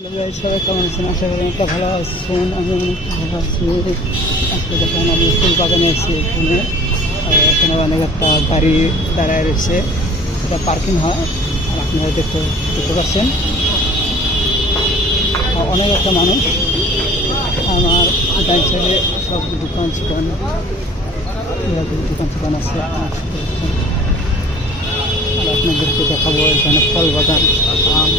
সবাই কেমন আছেন? আশা করি একটা ভালো আছেন। আমি অনেক ভালো আছি। আজকে দেখেন আমি ফুল বাগানে আছি। এখানে অনেক একটা গাড়ি দাঁড়ায় রয়েছে, এটা পার্কিং হয়। আর আপনারা দেখতে পাচ্ছেন অনেক একটা মানুষ। আমার ডান সাইডে সব দোকান চিকান আছে। আর আপনাদেরকে দেখাবো এখানে ফল বাগান, আম,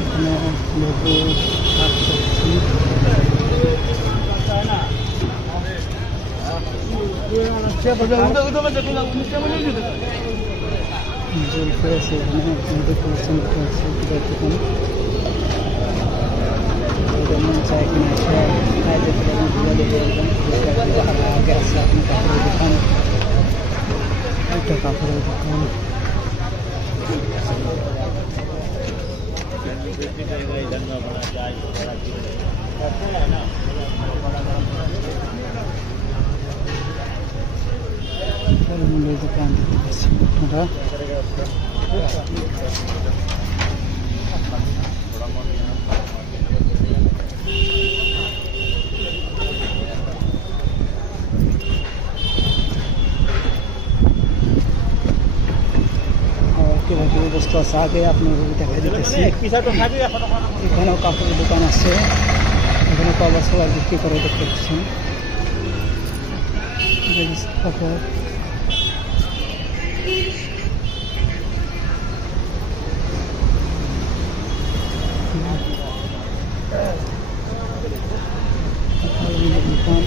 এখানে লেবু, শাকসবজি, জলপাই আছে। এখানে দেখতে পাচ্ছেন মন চায় এখানে এসে খাই যেতে পারেন। আগে আছে আপনি কাপড়ের দোকান, একটা কাপড়ের দোকান। ফলমূলের দোকান দেখতে পাচ্ছেন আপনারা। কিভাবে ব্যবস্থা আছে আগে আপনাদের দেখা দিতেছি। এখানেও কাপড়ের দোকান আছে, এখানে কভার সবাই বিক্রি করে দেখতে পাচ্ছেন। কাপড় দোকান